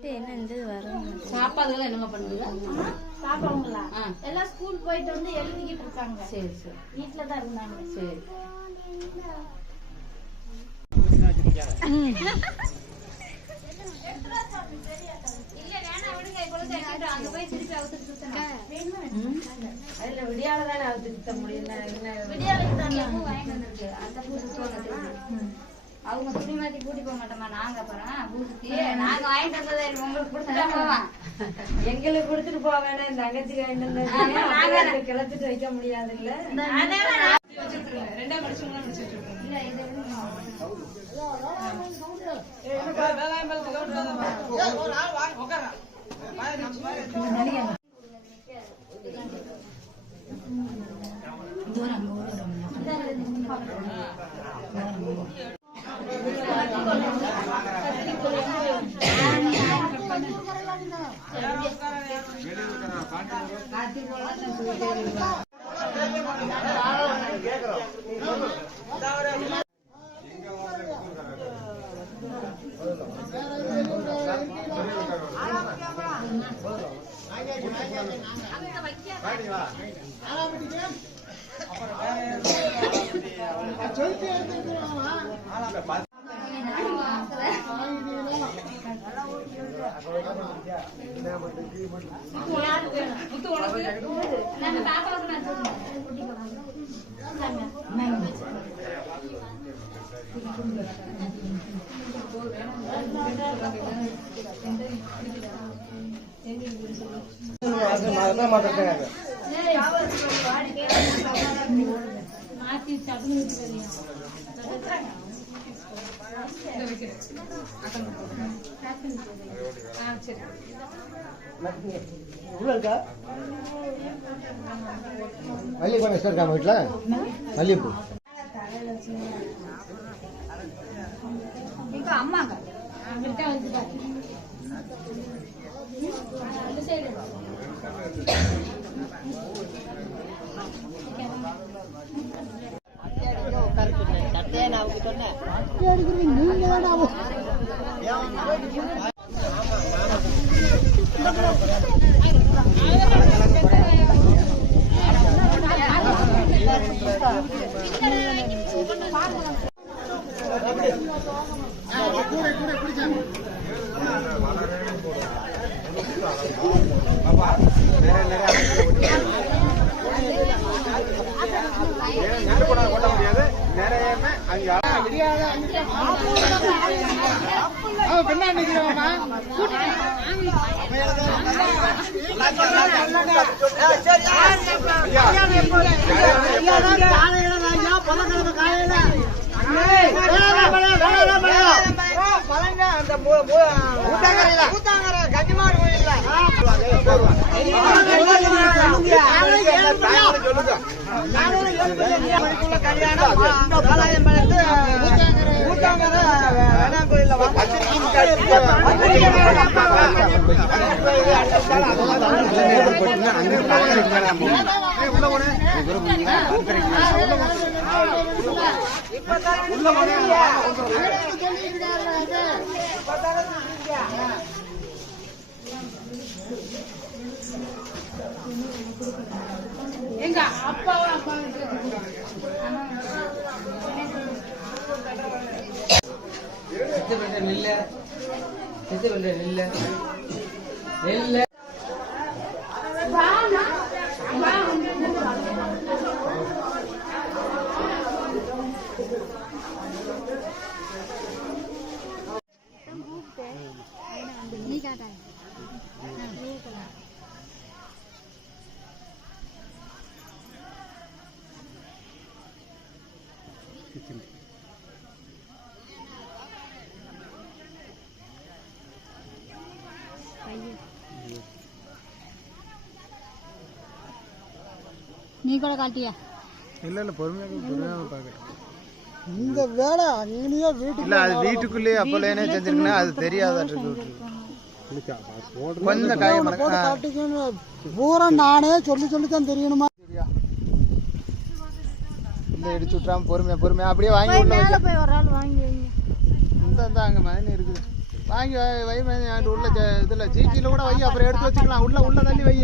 என்ன இந்த வரும் சாப்பாடுகள் என்னமா பண்ணுவீங்க? சாப்பாடுங்களா? எல்லாம் ஸ்கூல் போயிட்டு வந்து எழுதிக்கிட்டு இருக்காங்க. சரி சரி. வீட்ல தான் இருந்தாங்க. சரி. விடியாலதானே அவுத்து முடியல. அவங்க துணி மாத்தி கூட்டி போக மாட்டோமா? நாங்க அப்புறம் பூசுத்தி நாங்க வாங்கிட்டு வந்ததை உங்களுக்கு கொடுத்துட்டா போவோம். எங்களுக்கு கொடுத்துட்டு போவேன்னு தங்கச்சி வாங்கிட்டு கிளச்சிட்டு வைக்க முடியாது இல்ல. ரெண்டே மனுஷங்க மல்லிகைப்பூ எக்ஸ்ட்ரா இருக்கா வீட்டுல? மல்லிகைப்பூ அம்மாங்க எங்க அப்பாவும் அப்பாவும் நீ கூட காட்டியா? இல்ல பொறுமையாக பார்க்கறேன். இந்த வேலை அங்கேயே வீட்டுக்கு இல்ல, அது வீட்டுக்குள்ளேயே அப்பலேனே செஞ்சிருக்கனா அது தெரியாதாட்டு கொஞ்சம் காயம் காட்டிக்கணும். பூரா நானே சொல்லி தான் தெரியணுமா? இந்த இடிச்சு விட்டுறாம பொறுமையா அப்படியே வாங்கி உள்ள மேல போய் ஒரு ஆள் வாங்கி வைங்க. இந்த அங்க மணி இருக்குது. வாங்கி வை உள்ள இதில் சீட்டியில் கூட வை, அப்புறம் எடுத்து வச்சுக்கலாம். உள்ள தள்ளி வை.